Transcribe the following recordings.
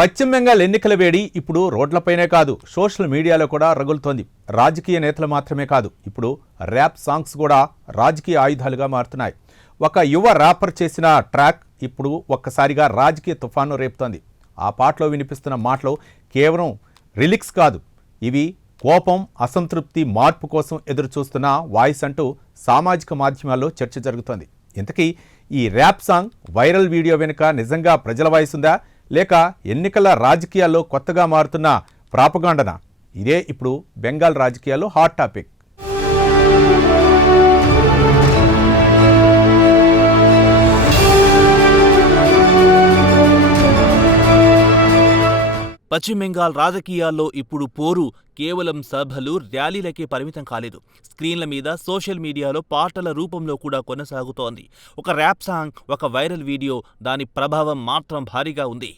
పశ్చిమ బెంగాల్ ఎన్నికల వేడి ఇప్పుడు రోడ్లపైనే కాదు సోషల్ మీడియాలో కూడా రగులుతోంది. రాజకీయ నేతలు మాత్రమే కాదు, ఇప్పుడు ర్యాప్ సాంగ్స్ కూడా రాజకీయ ఆయుధాలుగా మారుతున్నాయి. ఒక యువ ర్యాపర్ చేసిన ట్రాక్ ఇప్పుడు ఒక్కసారిగా రాజకీయ తుఫాను రేపుతోంది. ఆ పాటలో వినిపిస్తున్న మాటలు కేవలం రిలిక్స్ కాదు, ఇవి కోపం, అసంతృప్తి, మార్పు కోసం ఎదురు చూస్తున్న వాయిస్ అంటూ సామాజిక మాధ్యమాల్లో చర్చ జరుగుతోంది. ఇంతకీ ఈ ర్యాప్ సాంగ్ వైరల్ వీడియో వెనుక నిజంగా ప్రజల వాయిస్ ఉందా, లేక ఎన్నికల రాజకీయాల్లో కొత్తగా మారుతున్న ప్రాపగాండనా? ఇదే ఇప్పుడు బెంగాల్ రాజకీయాల్లో హాట్ టాపిక్. పశ్చిమ బెంగాల్ రాజకీయాల్లో ఇప్పుడు పోరు కేవలం సభలు, ర్యాలీలకే పరిమితం కాలేదు. స్క్రీన్ల మీద, సోషల్ మీడియాలో పాటల రూపంలో కూడా కొనసాగుతోంది. ఒక ర్యాప్ సాంగ్, ఒక వైరల్ వీడియో, దాని ప్రభావం మాత్రం భారీగా ఉంది.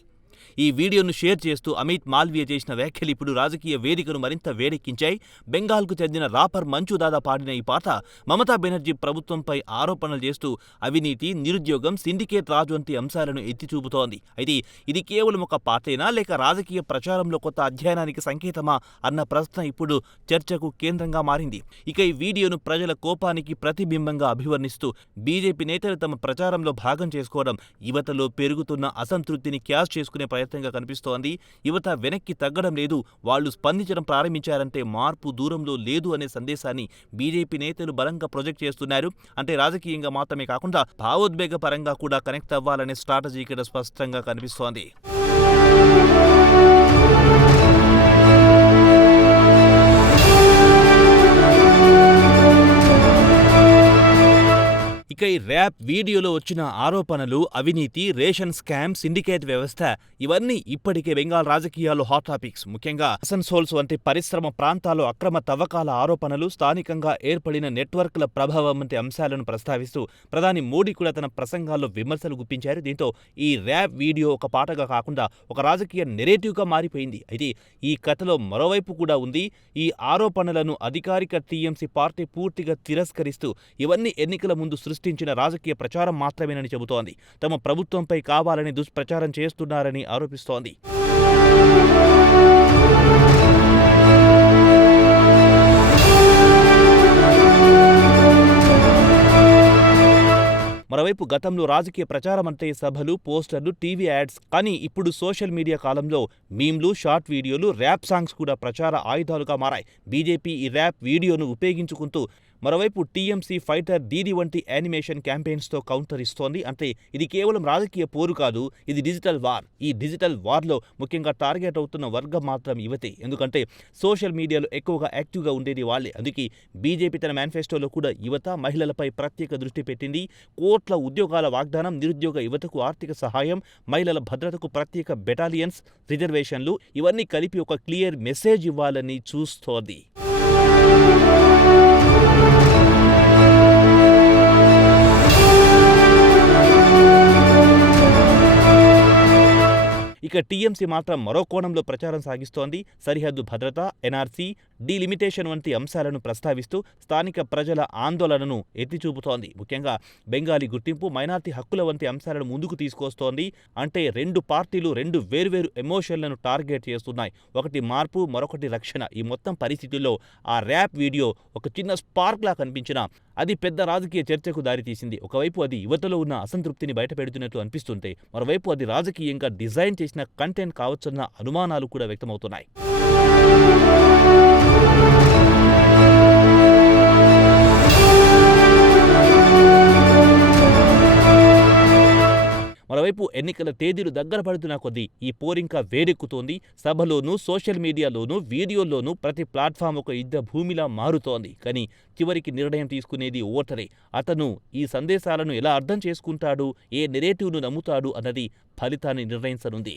ఈ వీడియోను షేర్ చేస్తూ అమిత్ మాల్వియా చేసిన వ్యాఖ్యలు ఇప్పుడు రాజకీయ వేదికను మరింత వేడెక్కించాయి. బెంగాల్కు చెందిన రాపర్ మంచు దాదా పాడిన ఈ పాట మమతా బెనర్జీ ప్రభుత్వంపై ఆరోపణలు చేస్తూ అవినీతి, నిరుద్యోగం, సిండికేట్ రాజు వంటి అంశాలను ఎత్తి చూపుతోంది. అయితే ఇది కేవలం ఒక పాటేనా, లేక రాజకీయ ప్రచారంలో కొత్త అధ్యయనానికి సంకేతమా అన్న ప్రశ్న ఇప్పుడు చర్చకు కేంద్రంగా మారింది. ఇక ఈ వీడియోను ప్రజల కోపానికి ప్రతిబింబంగా అభివర్ణిస్తూ బీజేపీ నేతలు తమ ప్రచారంలో భాగం చేసుకోవడం యువతలో పెరుగుతున్న అసంతృప్తిని క్యాష్ చేసుకునే ప్రయత్నంగా కనిపిస్తోంది. యువత వెనక్కి తగ్గడం లేదు, వాళ్లు స్పందించడం ప్రారంభించారంటే మార్పు దూరంలో లేదు అనే సందేశాన్ని బీజేపీ నేతలు బలంగా ప్రొజెక్ట్ చేస్తున్నారు. అంటే రాజకీయంగా మాత్రమే కాకుండా భావోద్వేగ పరంగా కూడా కనెక్ట్ అవ్వాలనే స్ట్రాటజీ ఇక్కడ స్పష్టంగా కనిపిస్తోంది. ఇక ఈ ర్యాప్ వీడియోలో వచ్చిన ఆరోపణలు, అవినీతి, రేషన్ స్కామ్, సిండికేట్ వ్యవస్థ ఇవన్నీ ఇప్పటికే బెంగాల్ రాజకీయాల్లో హాట్ టాపిక్స్. ముఖ్యంగా అసన్సోల్స్ వంటి పరిశ్రమ ప్రాంతాల్లో అక్రమ తవ్వకాల ఆరోపణలు, స్థానికంగా ఏర్పడిన నెట్వర్క్ల ప్రభావం వంటి అంశాలను ప్రస్తావిస్తూ ప్రధాని మోడీ కూడా తన ప్రసంగాల్లో విమర్శలు గుప్పించారు. దీంతో ఈ ర్యాప్ వీడియో ఒక పాటగా కాకుండా ఒక రాజకీయ నెరేటివ్గా మారిపోయింది. అయితే ఈ కథలో మరోవైపు కూడా ఉంది. ఈ ఆరోపణలను అధికారిక టీఎంసీ పార్టీ పూర్తిగా తిరస్కరిస్తూ ఇవన్నీ ఎన్నికల ముందు సృష్టించిన రాజకీయ ప్రచారం మాత్రమేనని చెబుతోంది. తమ ప్రభుత్వంపై కావాలని దుష్ప్రచారం చేస్తున్నారని ఆరోపిస్తోంది. మరోవైపు గతంలో రాజకీయ ప్రచారం అంటే సభలు, పోస్టర్లు, టీవీ యాడ్స్. కానీ ఇప్పుడు సోషల్ మీడియా కాలంలో మీమ్లు, షార్ట్ వీడియోలు, ర్యాప్ సాంగ్స్ కూడా ప్రచార ఆయుధాలుగా మారాయి. బీజేపీ ఈ ర్యాప్ వీడియోను ఉపయోగించుకుంటూ మరోవైపు టీఎంసీ ఫైటర్ దీది వంటి యానిమేషన్ క్యాంపెయిన్స్తో కౌంటర్ ఇస్తోంది. అంటే ఇది కేవలం రాజకీయ పోరు కాదు, ఇది డిజిటల్ వార్. ఈ డిజిటల్ వార్లో ముఖ్యంగా టార్గెట్ అవుతున్న వర్గం మాత్రం యువతే. ఎందుకంటే సోషల్ మీడియాలో ఎక్కువగా యాక్టివ్గా ఉండేది వాళ్ళే. అందుకే బీజేపీ తన మేనిఫెస్టోలో కూడా యువత, మహిళలపై ప్రత్యేక దృష్టి పెట్టింది. కోట్ల ఉద్యోగాల వాగ్దానం, నిరుద్యోగ యువతకు ఆర్థిక సహాయం, మహిళల భద్రతకు ప్రత్యేక బెటాలియన్స్, రిజర్వేషన్లు ఇవన్నీ కలిపి ఒక క్లియర్ మెసేజ్ ఇవ్వాలని చూస్తోంది. ఇక టీఎంసీ మాత్రం మరో కోణంలో ప్రచారం సాగిస్తోంది. సరిహద్దు భద్రత, ఎన్ఆర్సీ, డీలిమిటేషన్ వంటి అంశాలను ప్రస్తావిస్తూ స్థానిక ప్రజల ఆందోళనను ఎత్తిచూపుతోంది. ముఖ్యంగా బెంగాలీ గుర్తింపు, మైనార్టీ హక్కుల వంటి అంశాలను ముందుకు తీసుకొస్తోంది. అంటే రెండు పార్టీలు రెండు వేర్వేరు ఎమోషన్లను టార్గెట్ చేస్తున్నాయి. ఒకటి మార్పు, మరొకటి రక్షణ. ఈ మొత్తం పరిస్థితుల్లో ఆ ర్యాప్ వీడియో ఒక చిన్న స్పార్క్లా కనిపించినా అది పెద్ద రాజకీయ చర్చకు దారితీసింది. ఒకవైపు అది యువతలో ఉన్న అసంతృప్తిని బయటపెడుతున్నట్లు అనిపిస్తుంటే, మరోవైపు అది రాజకీయంగా డిజైన్ చేసిన కంటెంట్ కావచ్చన్న అనుమానాలు కూడా వ్యక్తమవుతున్నాయి. మరోవైపు ఎన్నికల తేదీలు దగ్గర పడుతున్న కొద్దీ ఈ పోరింకా వేడెక్కుతోంది. సభలోనూ, సోషల్ మీడియాలోనూ, వీడియోల్లోనూ ప్రతి ప్లాట్ఫామ్ ఒక యుద్ధ భూమిలా మారుతోంది. కానీ చివరికి నిర్ణయం తీసుకునేది ఓటరే. అతను ఈ సందేశాలను ఎలా అర్థం చేసుకుంటాడు, ఏ నెరేటివ్ను నమ్ముతాడు అన్నది ఫలితాన్ని నిర్ణయించనుంది.